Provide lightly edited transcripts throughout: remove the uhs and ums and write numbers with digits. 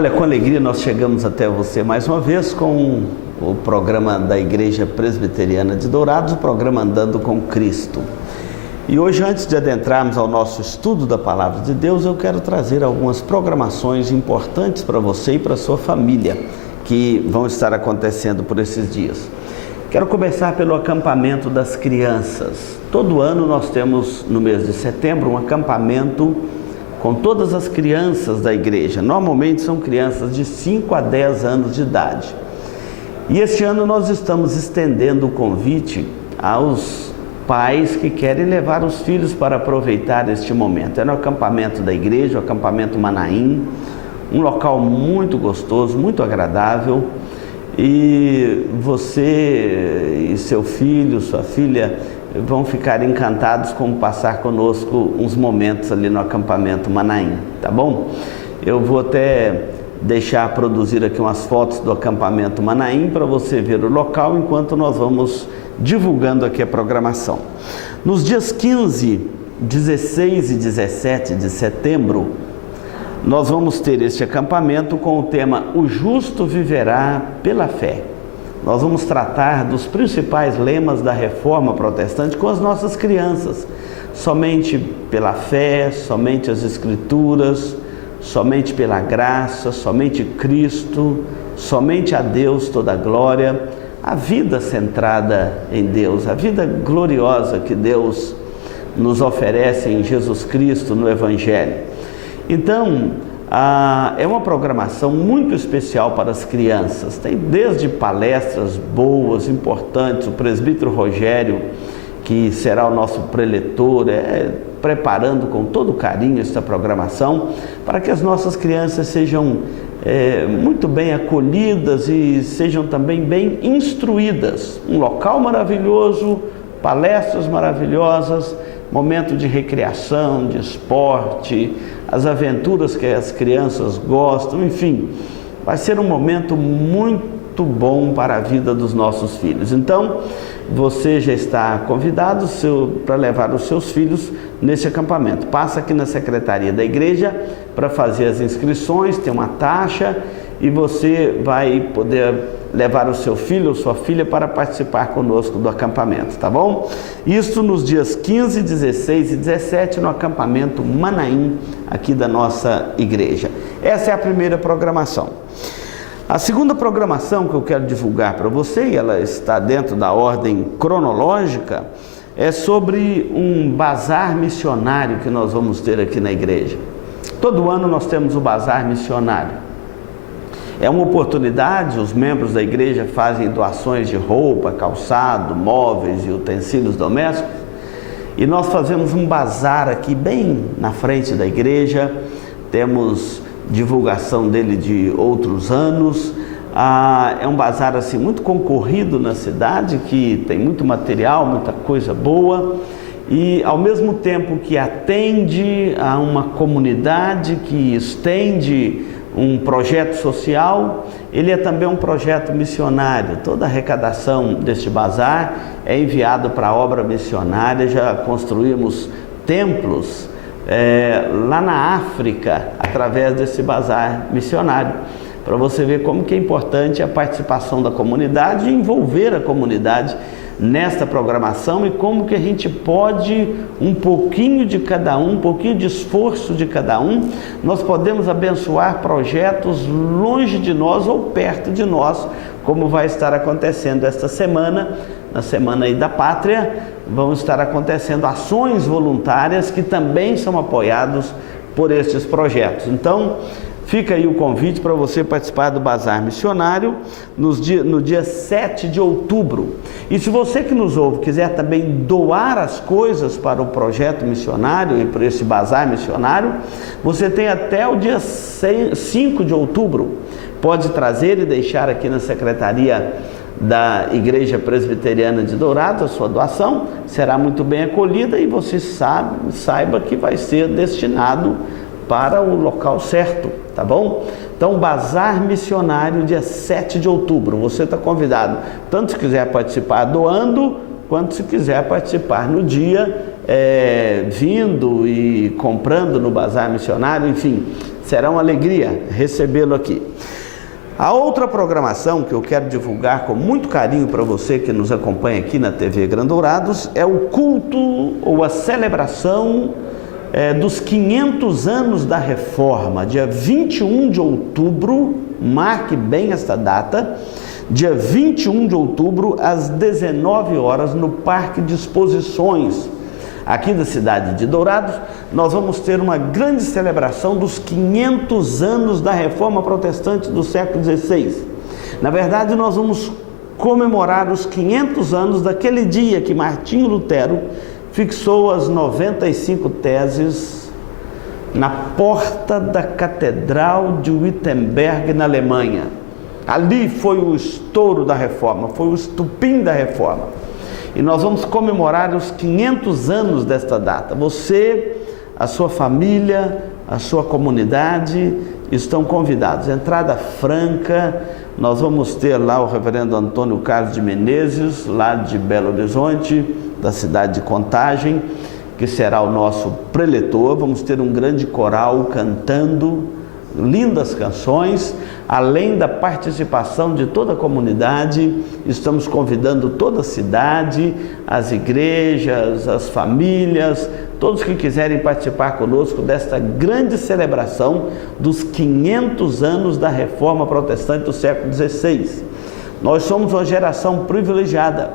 Olha, com alegria nós chegamos até você mais uma vez com o programa da Igreja Presbiteriana de Dourados, o programa Andando com Cristo. E hoje, antes de adentrarmos ao nosso estudo da Palavra de Deus, eu quero trazer algumas programações importantes para você e para a sua família, que vão estar acontecendo por esses dias. Quero começar pelo acampamento das crianças. Todo ano nós temos, no mês de setembro, um acampamento com todas as crianças da igreja. Normalmente são crianças de 5 a 10 anos de idade. E este ano nós estamos estendendo o convite aos pais que querem levar os filhos para aproveitar este momento. É no acampamento da igreja, o acampamento Manaim, um local muito gostoso, muito agradável. E você e seu filho, sua filha, vão ficar encantados com passar conosco uns momentos ali no acampamento Manaim, tá bom? Eu vou até deixar produzir aqui umas fotos do acampamento Manaim para você ver o local enquanto nós vamos divulgando aqui a programação. Nos dias 15, 16 e 17 de setembro, nós vamos ter este acampamento com o tema O Justo Viverá pela Fé. Nós vamos tratar dos principais lemas da Reforma Protestante com as nossas crianças. Somente pela fé, somente as Escrituras, somente pela graça, somente Cristo, somente a Deus toda a glória, a vida centrada em Deus, a vida gloriosa que Deus nos oferece em Jesus Cristo no Evangelho. Então, é uma programação muito especial para as crianças. Tem desde palestras boas, importantes, o presbítero Rogério, que será o nosso preletor, preparando com todo carinho esta programação, para que as nossas crianças sejam muito bem acolhidas e sejam também bem instruídas. Um local maravilhoso, palestras maravilhosas, momento de recreação, de esporte, as aventuras que as crianças gostam, enfim, vai ser um momento muito bom para a vida dos nossos filhos. Então, você já está convidado para levar os seus filhos nesse acampamento. Passa aqui na secretaria da igreja para fazer as inscrições, tem uma taxa e você vai poder levar o seu filho ou sua filha para participar conosco do acampamento, tá bom? Isso nos dias 15, 16 e 17 no acampamento Manaim, aqui da nossa igreja. Essa é a primeira programação. A segunda programação que eu quero divulgar para você, e ela está dentro da ordem cronológica, é sobre um bazar missionário que nós vamos ter aqui na igreja. Todo ano nós temos o bazar missionário. É uma oportunidade, os membros da igreja fazem doações de roupa, calçado, móveis e utensílios domésticos. E nós fazemos um bazar aqui bem na frente da igreja, temos divulgação dele de outros anos. É um bazar assim muito concorrido na cidade, que tem muito material, muita coisa boa. E ao mesmo tempo que atende a uma comunidade, que estende um projeto social, ele é também um projeto missionário. Toda a arrecadação deste bazar é enviado para a obra missionária. Já construímos templos lá na África através desse bazar missionário, para você ver como que é importante a participação da comunidade e envolver a comunidade nesta programação e como que a gente pode, um pouquinho de cada um, um pouquinho de esforço de cada um, nós podemos abençoar projetos longe de nós ou perto de nós, como vai estar acontecendo esta semana, na Semana aí da Pátria, vão estar acontecendo ações voluntárias que também são apoiados por estes projetos. Então, fica aí o convite para você participar do Bazar Missionário no dia 7 de outubro. E se você que nos ouve quiser também doar as coisas para o projeto missionário e para esse Bazar Missionário, você tem até o dia 5 de outubro. Pode trazer e deixar aqui na secretaria da Igreja Presbiteriana de Dourados a sua doação, será muito bem acolhida e você saiba que vai ser destinado para o local certo, tá bom? Então, Bazar Missionário, dia 7 de outubro, você está convidado, tanto se quiser participar doando, quanto se quiser participar no dia vindo e comprando no Bazar Missionário, enfim, será uma alegria recebê-lo aqui. A outra programação que eu quero divulgar com muito carinho para você que nos acompanha aqui na TV Grandourados é o culto ou a celebração dos 500 anos da Reforma, dia 21 de outubro, marque bem esta data, dia 21 de outubro, às 19 horas, no Parque de Exposições, aqui da cidade de Dourados. Nós vamos ter uma grande celebração dos 500 anos da Reforma Protestante do século XVI. Na verdade, nós vamos comemorar os 500 anos daquele dia que Martinho Lutero fixou as 95 teses na porta da Catedral de Wittenberg, na Alemanha. Ali foi o estouro da Reforma, foi o estupim da Reforma. E nós vamos comemorar os 500 anos desta data. Você, a sua família, a sua comunidade estão convidados. Entrada franca, nós vamos ter lá o reverendo Antônio Carlos de Menezes, lá de Belo Horizonte, da cidade de Contagem, que será o nosso preletor. Vamos ter um grande coral cantando lindas canções, além da participação de toda a comunidade. Estamos convidando toda a cidade, as igrejas, as famílias, todos que quiserem participar conosco desta grande celebração dos 500 anos da Reforma Protestante do século XVI. Nós somos uma geração privilegiada,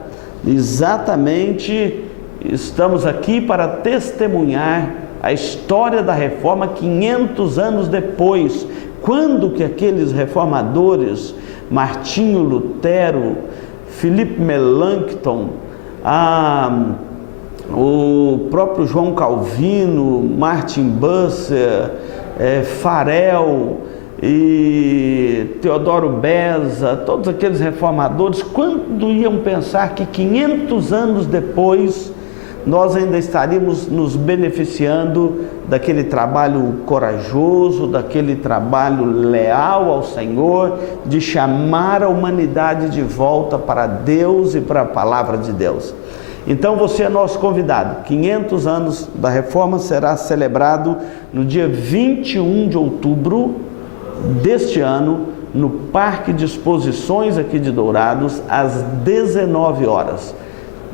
exatamente estamos aqui para testemunhar a história da Reforma 500 anos depois, quando que aqueles reformadores, Martinho Lutero, Philippe Melanchthon, o próprio João Calvino, Martin Bucer, Farel e Teodoro Beza, todos aqueles reformadores, quando iam pensar que 500 anos depois nós ainda estaríamos nos beneficiando daquele trabalho corajoso, daquele trabalho leal ao Senhor, de chamar a humanidade de volta para Deus e para a palavra de Deus. Então você é nosso convidado. 500 anos da Reforma será celebrado no dia 21 de outubro deste ano, no Parque de Exposições aqui de Dourados, às 19 horas.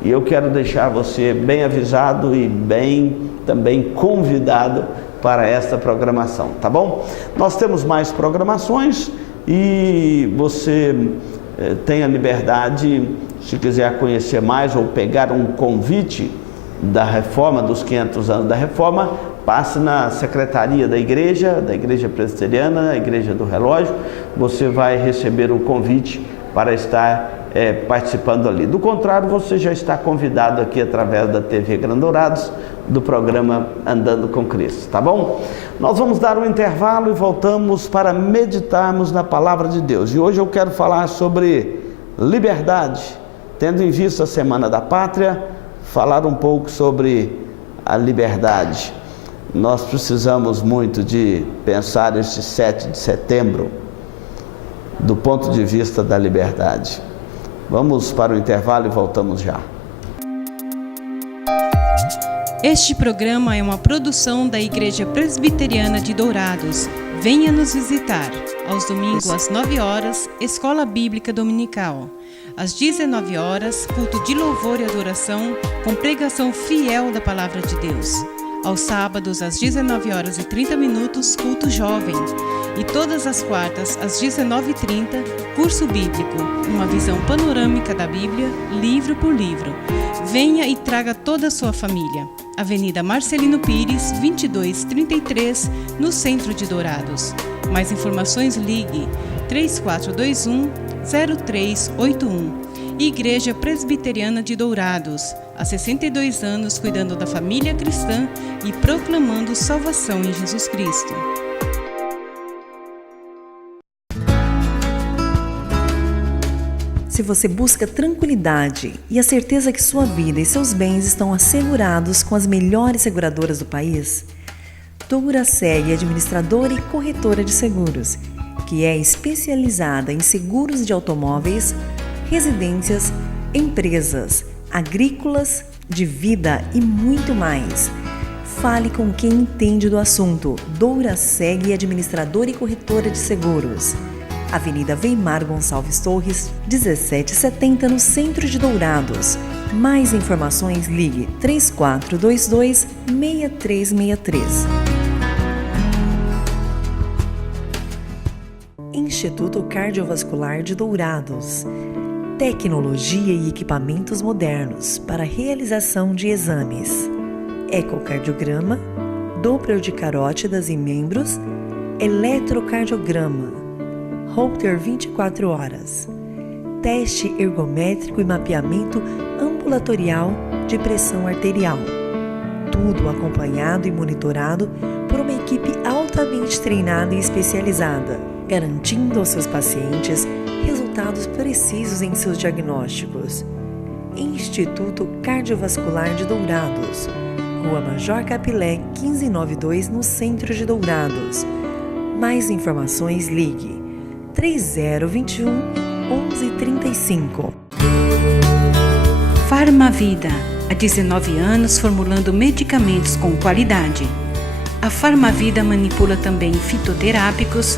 E eu quero deixar você bem avisado e bem também convidado para esta programação, tá bom? Nós temos mais programações e você tem a liberdade, se quiser conhecer mais ou pegar um convite da Reforma, dos 500 anos da Reforma, passe na secretaria da Igreja Presbiteriana, a Igreja do Relógio, você vai receber o convite para estar participando ali. Do contrário, você já está convidado aqui através da TV Grandourados, do programa Andando com Cristo, tá bom? Nós vamos dar um intervalo e voltamos para meditarmos na Palavra de Deus. E hoje eu quero falar sobre liberdade, tendo em vista a Semana da Pátria, falar um pouco sobre a liberdade. Nós precisamos muito de pensar este 7 de setembro do ponto de vista da liberdade. Vamos para o intervalo e voltamos já. Este programa é uma produção da Igreja Presbiteriana de Dourados. Venha nos visitar. Aos domingos às 9 horas, Escola Bíblica Dominical. Às 19 horas, culto de louvor e adoração com pregação fiel da Palavra de Deus. Aos sábados, às 19 horas e 30 minutos, culto jovem. E todas as quartas, às 19h30, curso bíblico, uma visão panorâmica da Bíblia, livro por livro. Venha e traga toda a sua família. Avenida Marcelino Pires, 2233, no centro de Dourados. Mais informações, ligue 3421-0381. Igreja Presbiteriana de Dourados, há 62 anos cuidando da família cristã e proclamando salvação em Jesus Cristo. Se você busca tranquilidade e a certeza que sua vida e seus bens estão assegurados com as melhores seguradoras do país, Douraseg é administradora e corretora de seguros, que é especializada em seguros de automóveis, residências, empresas, agrícolas, de vida e muito mais. Fale com quem entende do assunto. Doura Seg, administradora e corretora de seguros. Avenida Weimar Gonçalves Torres, 1770, no centro de Dourados. Mais informações, ligue 3422-6363. Instituto Cardiovascular de Dourados. Tecnologia e equipamentos modernos para realização de exames. Ecocardiograma, Doppler de carótidas e membros, eletrocardiograma, Holter 24 horas, teste ergométrico e mapeamento ambulatorial de pressão arterial. Tudo acompanhado e monitorado por uma equipe altamente treinada e especializada, garantindo aos seus pacientes resultados precisos em seus diagnósticos. Instituto Cardiovascular de Dourados, Rua Major Capilé, 1592, no centro de Dourados. Mais informações, ligue 3021 1135. Farmavida, há 19 anos formulando medicamentos com qualidade. A Farmavida manipula também fitoterápicos,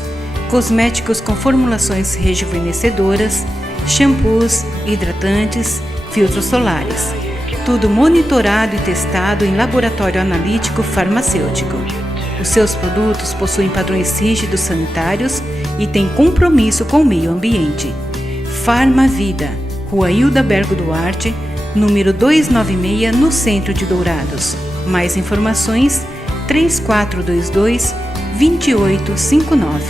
cosméticos com formulações rejuvenescedoras, shampoos, hidratantes, filtros solares. Tudo monitorado e testado em laboratório analítico farmacêutico. Os seus produtos possuem padrões rígidos sanitários e têm compromisso com o meio ambiente. Farmavida, Rua Hilda Bergo Duarte, número 296, no centro de Dourados. Mais informações, 3422-2859.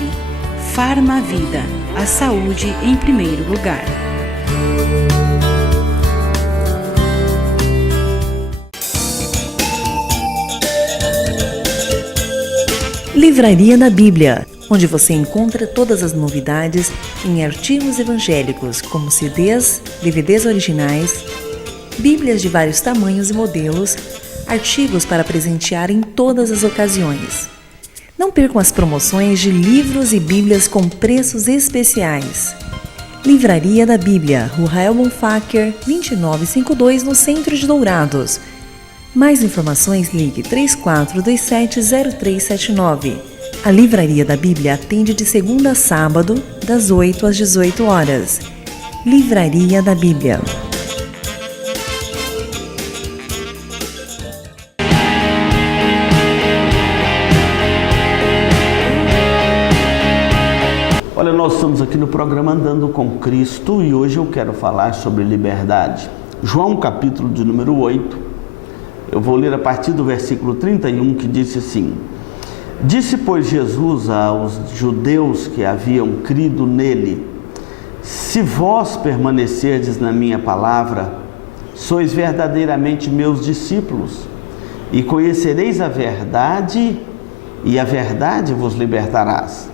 Farmavida, a saúde em primeiro lugar. Livraria da Bíblia, onde você encontra todas as novidades em artigos evangélicos, como CDs, DVDs originais, Bíblias de vários tamanhos e modelos, artigos para presentear em todas as ocasiões. Não percam as promoções de livros e Bíblias com preços especiais. Livraria da Bíblia, Rua Rael Bonfacker, 2952, no centro de Dourados. Mais informações, ligue 3427-0379. A Livraria da Bíblia atende de segunda a sábado, das 8 às 18 horas. Livraria da Bíblia. Olha, nós estamos aqui no programa Andando com Cristo e hoje eu quero falar sobre liberdade. João, capítulo de número 8. Eu vou ler a partir do versículo 31, que disse assim: Disse, pois, Jesus aos judeus que haviam crido nele: Se vós permanecerdes na minha palavra, sois verdadeiramente meus discípulos, e conhecereis a verdade, e a verdade vos libertarás.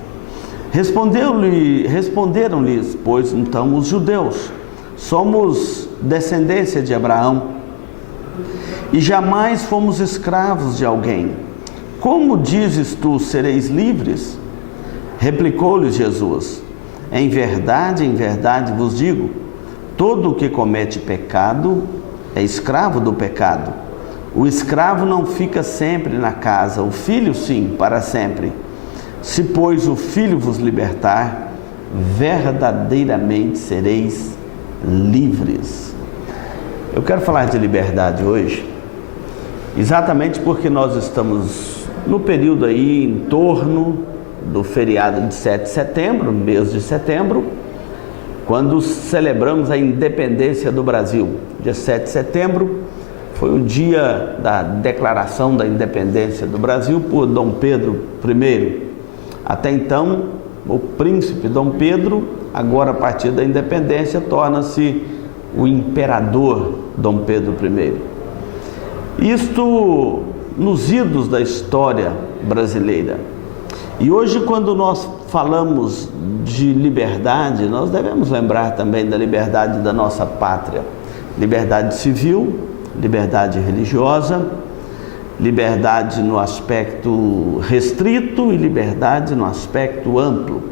Responderam-lhes, pois, então os judeus: Somos descendência de Abraão, e jamais fomos escravos de alguém. Como dizes tu, sereis livres? Replicou-lhes Jesus: em verdade vos digo, todo o que comete pecado é escravo do pecado. O escravo não fica sempre na casa, o filho sim, para sempre. Se, pois, o filho vos libertar, verdadeiramente sereis livres. Eu quero falar de liberdade hoje, exatamente porque nós estamos no período aí em torno do feriado de 7 de setembro, mês de setembro, quando celebramos a independência do Brasil. Dia 7 de setembro foi o dia da declaração da independência do Brasil por Dom Pedro I. Até então, o príncipe Dom Pedro, agora a partir da independência, torna-se o imperador Dom Pedro I. Isto nos idos da história brasileira. E hoje, quando nós falamos de liberdade, nós devemos lembrar também da liberdade da nossa pátria. Liberdade civil, liberdade religiosa, liberdade no aspecto restrito e liberdade no aspecto amplo.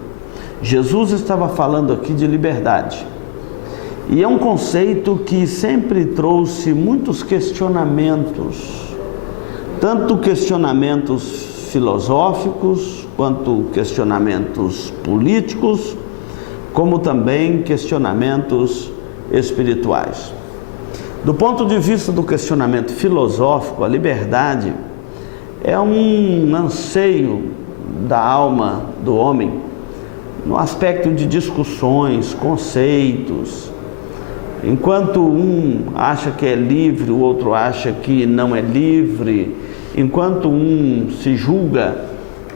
Jesus estava falando aqui de liberdade. E é um conceito que sempre trouxe muitos questionamentos, tanto questionamentos filosóficos, quanto questionamentos políticos, como também questionamentos espirituais. Do ponto de vista do questionamento filosófico, a liberdade é um anseio da alma do homem no aspecto de discussões, conceitos. Enquanto um acha que é livre, o outro acha que não é livre. Enquanto um se julga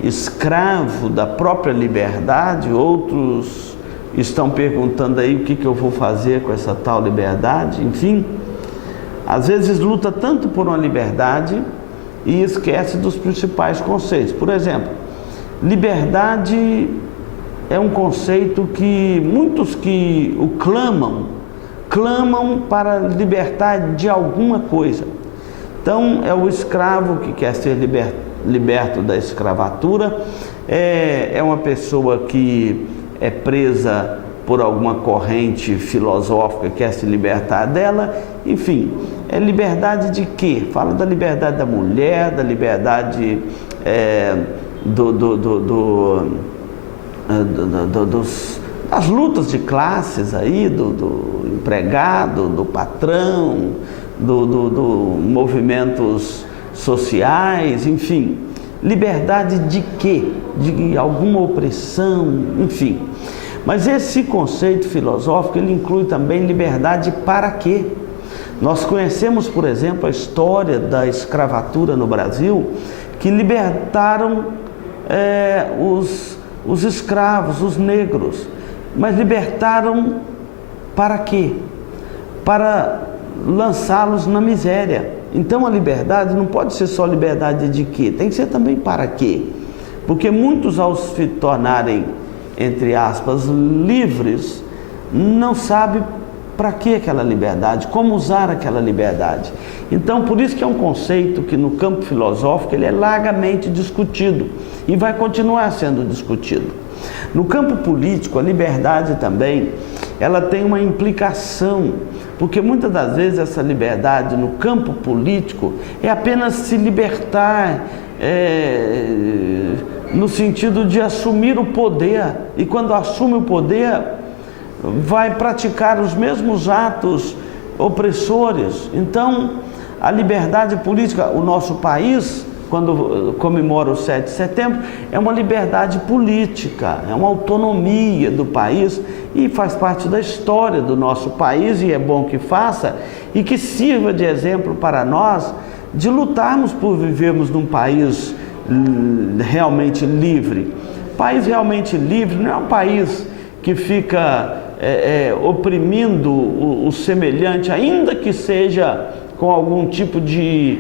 escravo da própria liberdade, outros estão perguntando aí o que eu vou fazer com essa tal liberdade. Enfim, às vezes luta tanto por uma liberdade e esquece dos principais conceitos. Por exemplo, liberdade é um conceito que muitos que o clamam para libertar de alguma coisa. Então, é o escravo que quer ser liberto da escravatura, é uma pessoa que é presa por alguma corrente filosófica, quer se libertar dela. Enfim, é liberdade de quê? Fala da liberdade da mulher, da liberdade das lutas de classes aí, do empregado, do patrão, do movimentos sociais, enfim. Liberdade de quê? De alguma opressão, enfim. Mas esse conceito filosófico, ele inclui também liberdade para quê? Nós conhecemos, por exemplo, a história da escravatura no Brasil, que libertaram os escravos, os negros. Mas libertaram para quê? Para lançá-los na miséria. Então a liberdade não pode ser só liberdade de quê? Tem que ser também para quê? Porque muitos, ao se tornarem, entre aspas, livres, não sabem para que aquela liberdade, como usar aquela liberdade. Então, por isso que é um conceito que no campo filosófico ele é largamente discutido e vai continuar sendo discutido. No campo político, a liberdade também, ela tem uma implicação, porque muitas das vezes essa liberdade no campo político é apenas se libertar, no sentido de assumir o poder, e quando assume o poder, vai praticar os mesmos atos opressores. Então, a liberdade política, o nosso país, quando comemora o 7 de setembro, é uma liberdade política, é uma autonomia do país e faz parte da história do nosso país, e é bom que faça e que sirva de exemplo para nós de lutarmos por vivermos num país realmente livre. País realmente livre não é um país que fica oprimindo o semelhante, ainda que seja com algum tipo de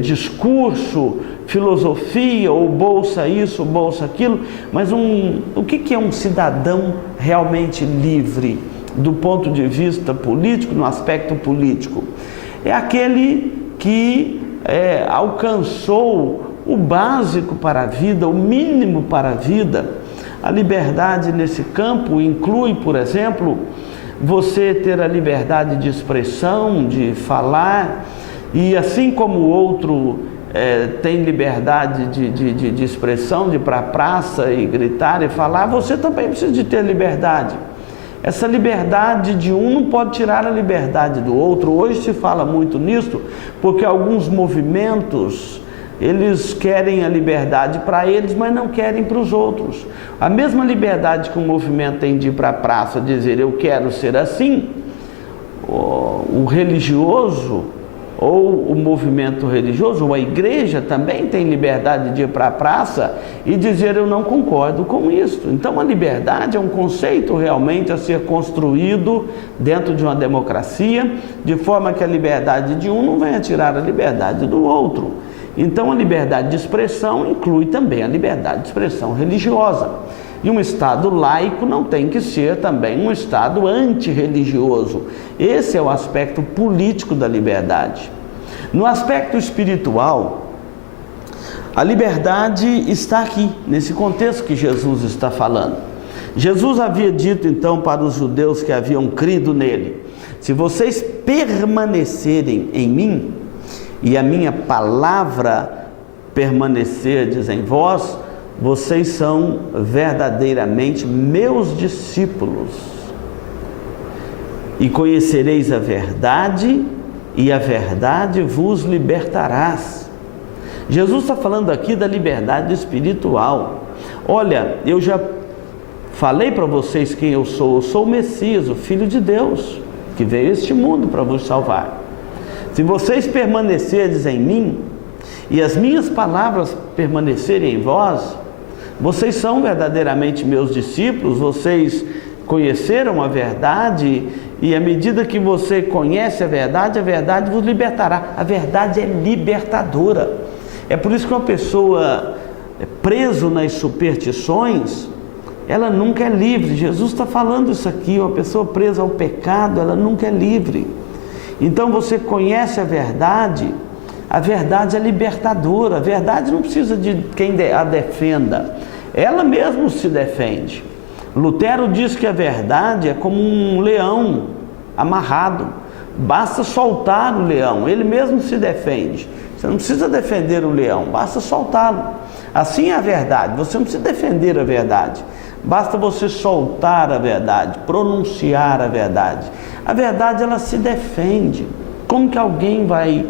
discurso, filosofia, ou bolsa isso, bolsa aquilo. Mas o que é um cidadão realmente livre do ponto de vista político, no aspecto político? É aquele que alcançou o básico para a vida, o mínimo para a vida. A liberdade nesse campo inclui, por exemplo, você ter a liberdade de expressão, de falar, e assim como o outro tem liberdade de expressão, de ir para a praça e gritar e falar, você também precisa de ter liberdade. Essa liberdade de um não pode tirar a liberdade do outro. Hoje se fala muito nisso, porque alguns movimentos, eles querem a liberdade para eles, mas não querem para os outros. A mesma liberdade que um movimento tem de ir para a praça dizer eu quero ser assim, o religioso ou o movimento religioso, ou a igreja também tem liberdade de ir para a praça e dizer eu não concordo com isso. Então a liberdade é um conceito realmente a ser construído dentro de uma democracia, de forma que a liberdade de um não venha tirar a liberdade do outro. Então a liberdade de expressão inclui também a liberdade de expressão religiosa. E um Estado laico não tem que ser também um Estado antirreligioso. Esse é o aspecto político da liberdade. No aspecto espiritual, a liberdade está aqui, nesse contexto que Jesus está falando. Jesus havia dito então para os judeus que haviam crido nele: se vocês permanecerem em mim e a minha palavra permanecerdes em vós, vocês são verdadeiramente meus discípulos. E conhecereis a verdade, e a verdade vos libertarás. Jesus está falando aqui da liberdade espiritual. Olha, eu já falei para vocês quem eu sou o Messias, o Filho de Deus, que veio a este mundo para vos salvar. Se vocês permanecerdes em mim, e as minhas palavras permanecerem em vós, vocês são verdadeiramente meus discípulos, vocês conheceram a verdade, e à medida que você conhece a verdade vos libertará. A verdade é libertadora. É por isso que uma pessoa presa nas superstições, ela nunca é livre. Jesus está falando isso aqui, uma pessoa presa ao pecado, ela nunca é livre. Então você conhece a verdade é libertadora. A verdade não precisa de quem a defenda, ela mesma se defende. Lutero diz que a verdade é como um leão amarrado, basta soltar o leão, ele mesmo se defende. Você não precisa defender o leão, basta soltá-lo. Assim é a verdade, você não precisa defender a verdade, basta você soltar a verdade, pronunciar a verdade. A verdade, ela se defende. Como que alguém vai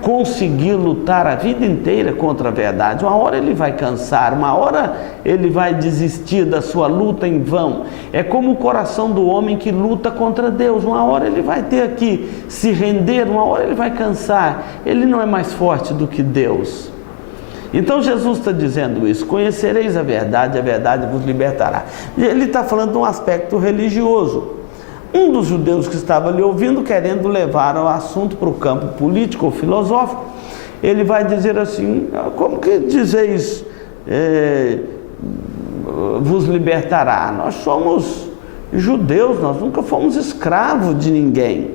conseguir lutar a vida inteira contra a verdade? Uma hora ele vai cansar, uma hora ele vai desistir da sua luta em vão. É como o coração do homem que luta contra Deus. Uma hora ele vai ter que se render, uma hora ele vai cansar. Ele não é mais forte do que Deus. Então Jesus está dizendo isso: conhecereis a verdade vos libertará. Ele está falando de um aspecto religioso. Um dos judeus que estava ali ouvindo, querendo levar o assunto para o campo político ou filosófico, ele vai dizer assim: como que dizeis vos libertará? Nós somos judeus, nós nunca fomos escravos de ninguém.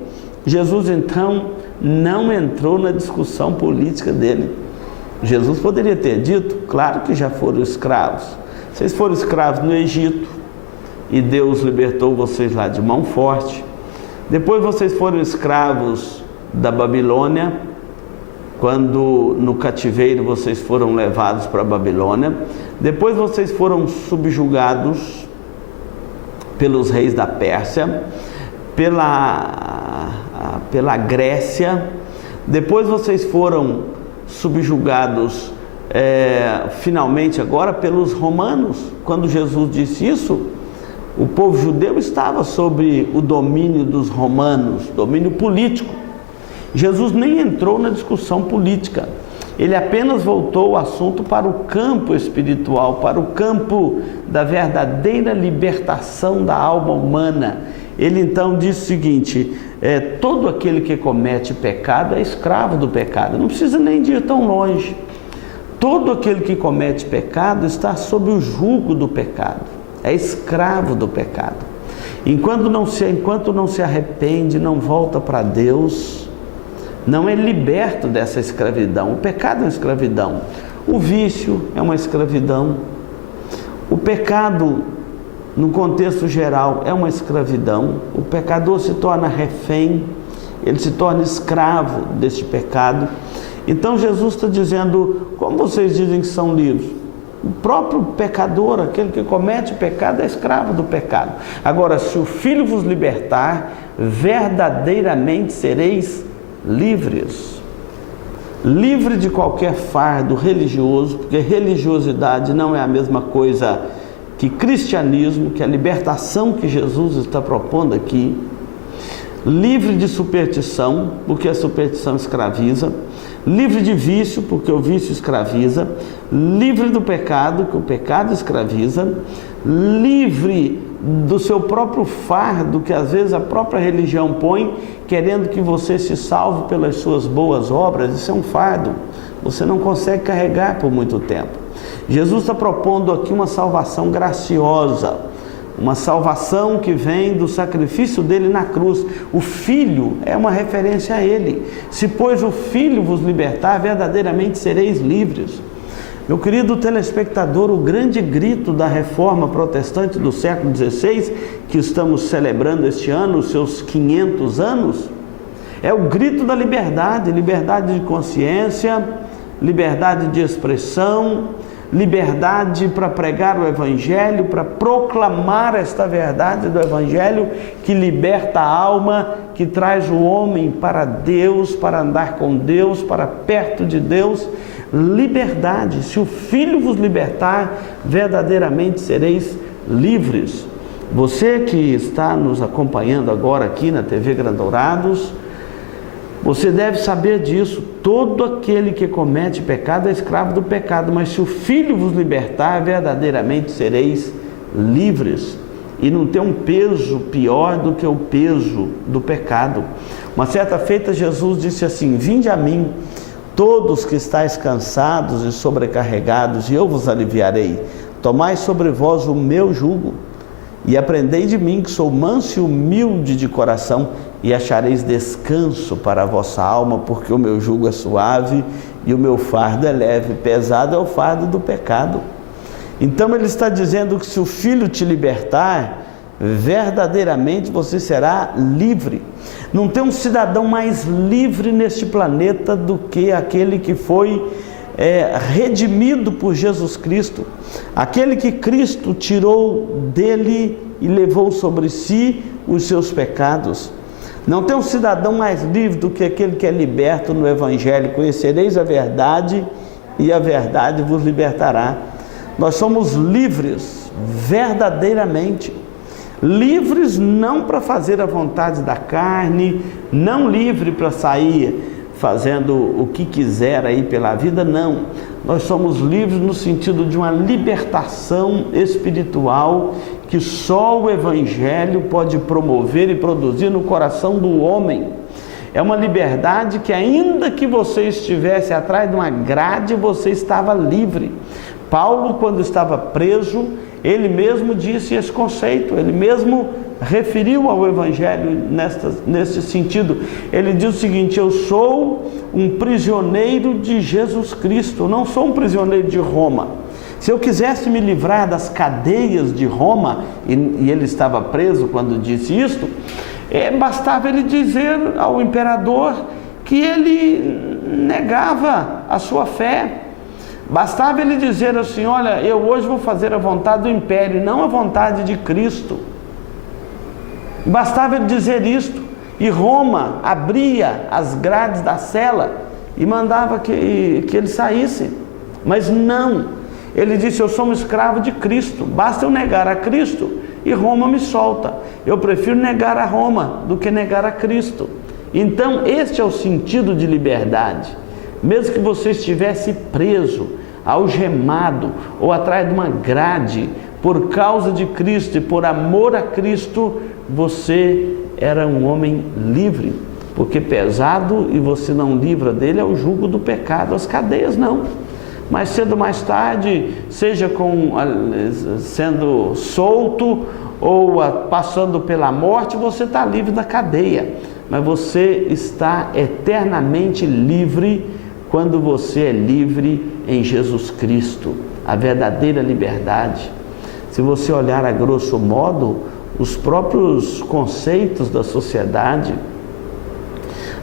Jesus então não entrou na discussão política dele. Jesus poderia ter dito: claro que já foram escravos, vocês foram escravos no Egito e Deus libertou vocês lá de mão forte. Depois vocês foram escravos da Babilônia, quando no cativeiro vocês foram levados para a Babilônia. Depois vocês foram subjugados pelos reis da Pérsia, pela Grécia. Depois vocês foram subjugados finalmente agora pelos romanos. Quando Jesus disse isso, o povo judeu estava sob o domínio dos romanos, domínio político. Jesus nem entrou na discussão política, ele apenas voltou o assunto para o campo espiritual, para o campo da verdadeira libertação da alma humana. Ele então disse o seguinte: todo aquele que comete pecado é escravo do pecado. Não precisa nem de ir tão longe. Todo aquele que comete pecado está sob o jugo do pecado, é escravo do pecado. Enquanto não se arrepende, não volta para Deus, não é liberto dessa escravidão. O pecado é uma escravidão, o vício é uma escravidão, o pecado, no contexto geral, é uma escravidão. O pecador se torna refém, ele se torna escravo deste pecado. Então Jesus está dizendo: como vocês dizem que são livres? O próprio pecador, aquele que comete o pecado, é escravo do pecado. Agora, se o Filho vos libertar, verdadeiramente sereis livres. Livre de qualquer fardo religioso, porque religiosidade não é a mesma coisa que cristianismo, que a libertação que Jesus está propondo aqui. Livre de superstição, porque a superstição escraviza. Livre de vício, porque o vício escraviza. Livre do pecado, que o pecado escraviza. Livre do seu próprio fardo, que às vezes a própria religião põe, querendo que você se salve pelas suas boas obras. Isso é um fardo, você não consegue carregar por muito tempo. Jesus está propondo aqui uma salvação graciosa, uma salvação que vem do sacrifício dele na cruz. O Filho é uma referência a ele. Se pois o Filho vos libertar, verdadeiramente sereis livres. Meu querido telespectador, o grande grito da reforma protestante do século XVI, que estamos celebrando este ano, os seus 500 anos, é o grito da liberdade, liberdade de consciência, liberdade de expressão, liberdade para pregar o Evangelho, para proclamar esta verdade do Evangelho que liberta a alma, que traz o homem para Deus, para andar com Deus, para perto de Deus. Liberdade. Se o Filho vos libertar, verdadeiramente sereis livres. Você que está nos acompanhando agora aqui na TV Grandourados, você deve saber disso. Todo aquele que comete pecado é escravo do pecado, mas se o Filho vos libertar, verdadeiramente sereis livres. E não tem um peso pior do que o peso do pecado. Uma certa feita Jesus disse assim: vinde a mim, todos que estáis cansados e sobrecarregados, e eu vos aliviarei. Tomai sobre vós o meu jugo, e aprendei de mim, que sou manso e humilde de coração, e achareis descanso para a vossa alma, porque o meu jugo é suave e o meu fardo é leve. Pesado é o fardo do pecado. Então ele está dizendo que se o Filho te libertar, verdadeiramente você será livre. Não tem um cidadão mais livre neste planeta do que aquele que foi redimido por Jesus Cristo, aquele que Cristo tirou dele e levou sobre si os seus pecados. Não tem um cidadão mais livre do que aquele que é liberto no Evangelho. Conhecereis a verdade e a verdade vos libertará. Nós somos livres verdadeiramente. Livres não para fazer a vontade da carne, não livre para sair fazendo o que quiser aí pela vida, não. Nós somos livres no sentido de uma libertação espiritual que só o Evangelho pode promover e produzir no coração do homem. É uma liberdade que, ainda que você estivesse atrás de uma grade, você estava livre. Paulo, quando estava preso, ele mesmo disse esse conceito, ele mesmo referiu ao Evangelho nesse sentido. Ele diz o seguinte: eu sou um prisioneiro de Jesus Cristo, não sou um prisioneiro de Roma. Se eu quisesse me livrar das cadeias de Roma, e ele estava preso quando disse isto, bastava ele dizer ao imperador que ele negava a sua fé. Bastava ele dizer assim: olha, eu hoje vou fazer a vontade do império, não a vontade de Cristo. Bastava ele dizer isto, e Roma abria as grades da cela e mandava que ele saísse. Mas não, ele disse: eu sou um escravo de Cristo, basta eu negar a Cristo e Roma me solta. Eu prefiro negar a Roma do que negar a Cristo. Então este é o sentido de liberdade. Mesmo que você estivesse preso, algemado ou atrás de uma grade, por causa de Cristo e por amor a Cristo, você era um homem livre, porque pesado, e você não livra dele, é o jugo do pecado. As cadeias não. Mais cedo ou mais tarde, seja sendo solto ou passando pela morte, você está livre da cadeia. Mas você está eternamente livre quando você é livre em Jesus Cristo, a verdadeira liberdade. Se você olhar a grosso modo, os próprios conceitos da sociedade,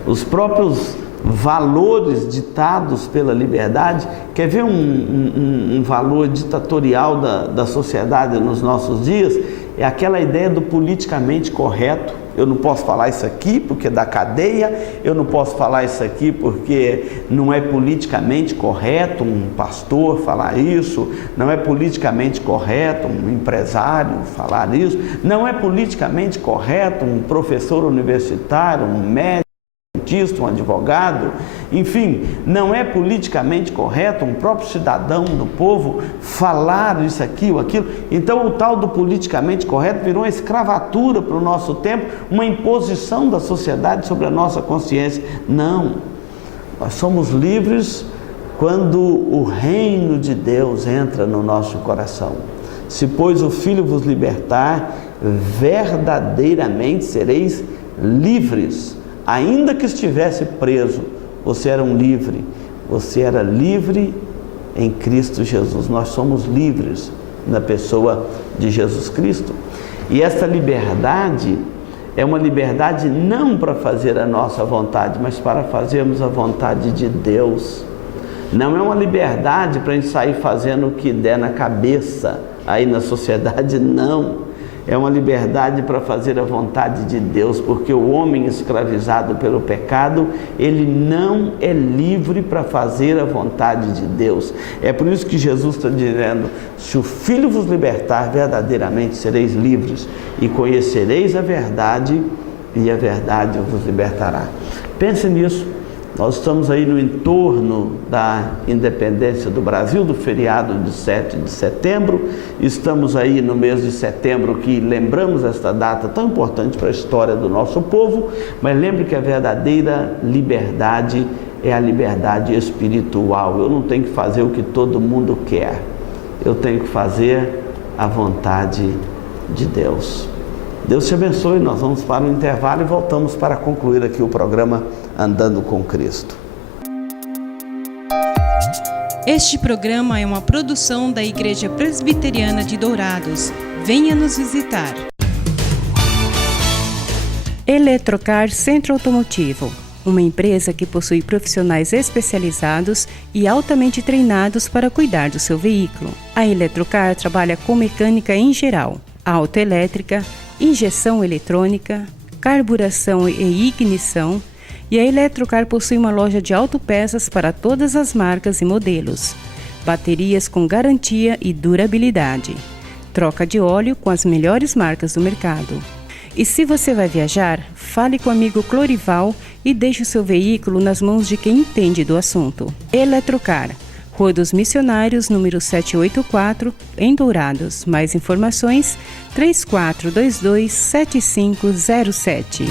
os próprios valores ditados pela liberdade. Quer ver um valor ditatorial da sociedade nos nossos dias? É aquela ideia do politicamente correto. Eu não posso falar isso aqui porque é da cadeia, eu não posso falar isso aqui porque não é politicamente correto um pastor falar isso, não é politicamente correto um empresário falar isso, não é politicamente correto um professor universitário, um médico, um advogado, enfim, não é politicamente correto um próprio cidadão do povo falar isso aqui ou aquilo. Então o tal do politicamente correto virou uma escravatura para o nosso tempo, uma imposição da sociedade sobre a nossa consciência. Não, nós somos livres quando o reino de Deus entra no nosso coração. Se pois o Filho vos libertar, verdadeiramente sereis livres. Ainda que estivesse preso, você era um livre. Você era livre em Cristo Jesus. Nós somos livres na pessoa de Jesus Cristo. E essa liberdade é uma liberdade não para fazer a nossa vontade, mas para fazermos a vontade de Deus. Não é uma liberdade para a gente sair fazendo o que der na cabeça aí na sociedade, não. É uma liberdade para fazer a vontade de Deus, porque o homem escravizado pelo pecado, ele não é livre para fazer a vontade de Deus. É por isso que Jesus está dizendo: se o Filho vos libertar, verdadeiramente sereis livres, e conhecereis a verdade, e a verdade vos libertará. Pense nisso. Nós estamos aí no entorno da independência do Brasil, do feriado de 7 de setembro. Estamos aí no mês de setembro, que lembramos esta data tão importante para a história do nosso povo. Mas lembre que a verdadeira liberdade é a liberdade espiritual. Eu não tenho que fazer o que todo mundo quer. Eu tenho que fazer a vontade de Deus. Deus te abençoe. Nós vamos para um intervalo e voltamos para concluir aqui o programa Andando com Cristo. Este programa é uma produção da Igreja Presbiteriana de Dourados. Venha nos visitar. Eletrocar Centro Automotivo, uma empresa que possui profissionais especializados e altamente treinados para cuidar do seu veículo. A Eletrocar trabalha com mecânica em geral, autoelétrica, injeção eletrônica, carburação e ignição, e a Eletrocar possui uma loja de autopeças para todas as marcas e modelos, baterias com garantia e durabilidade, troca de óleo com as melhores marcas do mercado. E se você vai viajar, fale com o amigo Clorival e deixe o seu veículo nas mãos de quem entende do assunto. Eletrocar, Rua dos Missionários, número 784, em Dourados. Mais informações, 3422-7507.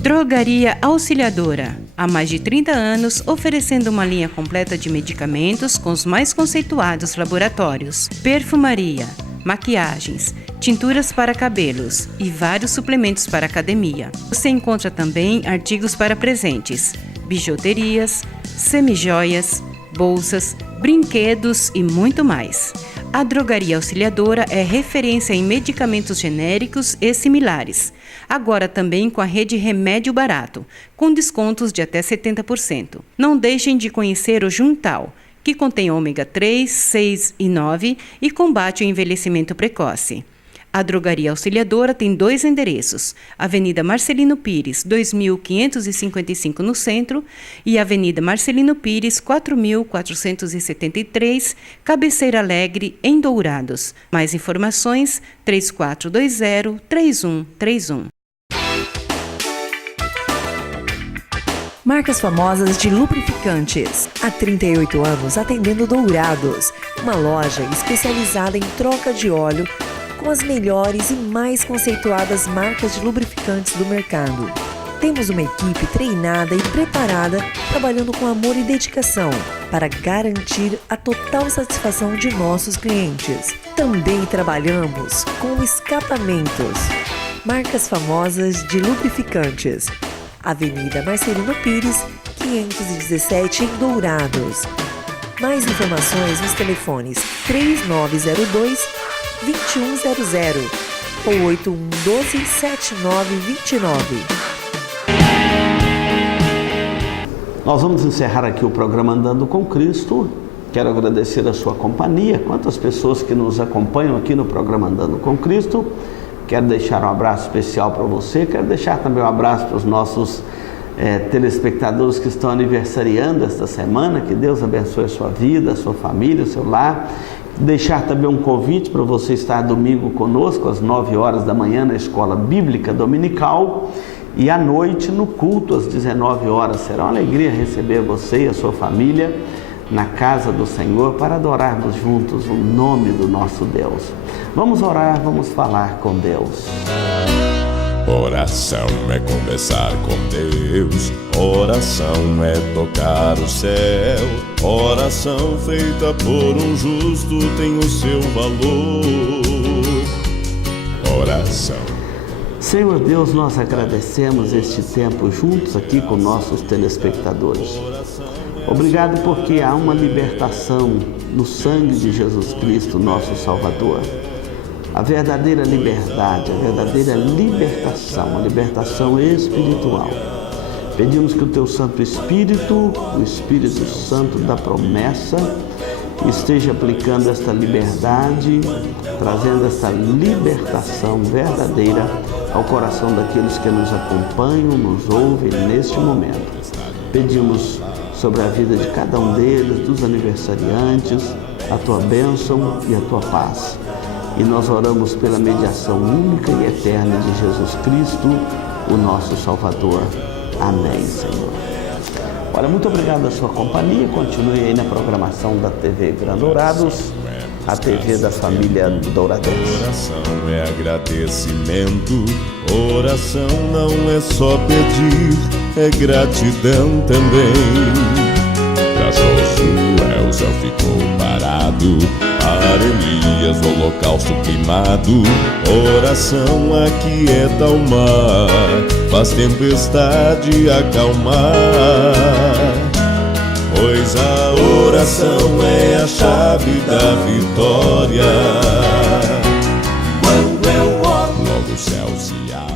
Drogaria Auxiliadora. Há mais de 30 anos, oferecendo uma linha completa de medicamentos com os mais conceituados laboratórios, perfumaria, maquiagens, tinturas para cabelos e vários suplementos para academia. Você encontra também artigos para presentes, bijuterias, semijoias, bolsas, brinquedos e muito mais. A Drogaria Auxiliadora é referência em medicamentos genéricos e similares. Agora também com a rede Remédio Barato, com descontos de até 70%. Não deixem de conhecer o Juntal, que contém ômega 3, 6 e 9 e combate o envelhecimento precoce. A Drogaria Auxiliadora tem 2 endereços, Avenida Marcelino Pires, 2555 no centro, e Avenida Marcelino Pires, 4473, Cabeceira Alegre, em Dourados. Mais informações, 3420-3131. Marcas famosas de lubrificantes. Há 38 anos atendendo Dourados, uma loja especializada em troca de óleo com as melhores e mais conceituadas marcas de lubrificantes do mercado. Temos uma equipe treinada e preparada, trabalhando com amor e dedicação para garantir a total satisfação de nossos clientes. Também trabalhamos com escapamentos. Marcas famosas de lubrificantes. Avenida Marcelino Pires, 517 em Dourados. Mais informações nos telefones 3902-2100 ou 8112-7929. Nós vamos encerrar aqui o programa Andando com Cristo. Quero agradecer a sua companhia, quantas pessoas que nos acompanham aqui no programa Andando com Cristo. Quero deixar um abraço especial para você, quero deixar também um abraço para os nossos telespectadores que estão aniversariando esta semana. Que Deus abençoe a sua vida, a sua família, o seu lar. Deixar também um convite para você estar domingo conosco às 9 horas da manhã na Escola Bíblica Dominical e à noite no culto às 19 horas. Será uma alegria receber você e a sua família na casa do Senhor para adorarmos juntos o nome do nosso Deus. Vamos orar, vamos falar com Deus. Oração é conversar com Deus, oração é tocar o céu, oração feita por um justo tem o seu valor. Oração. Senhor Deus, nós agradecemos este tempo juntos aqui com nossos telespectadores. Obrigado porque há uma libertação no sangue de Jesus Cristo, nosso Salvador. A verdadeira liberdade, a verdadeira libertação, a libertação espiritual. Pedimos que o Teu Santo Espírito, o Espírito Santo da promessa, esteja aplicando esta liberdade, trazendo esta libertação verdadeira ao coração daqueles que nos acompanham, nos ouvem neste momento. Pedimos sobre a vida de cada um deles, dos aniversariantes, a Tua bênção e a Tua paz. E nós oramos pela mediação única e eterna de Jesus Cristo, o nosso Salvador. Amém, Senhor. Olha, muito obrigado pela sua companhia. Continue aí na programação da TV Gran Dourados, a TV da família douradense. Oração é agradecimento, oração não é só pedir, é gratidão também. Pra Josué o céu ficou parado, para Elias o holocausto queimado. Oração aquieta o mar, faz tempestade acalmar. Pois a oração é a chave da vitória. Logo o céu se abre.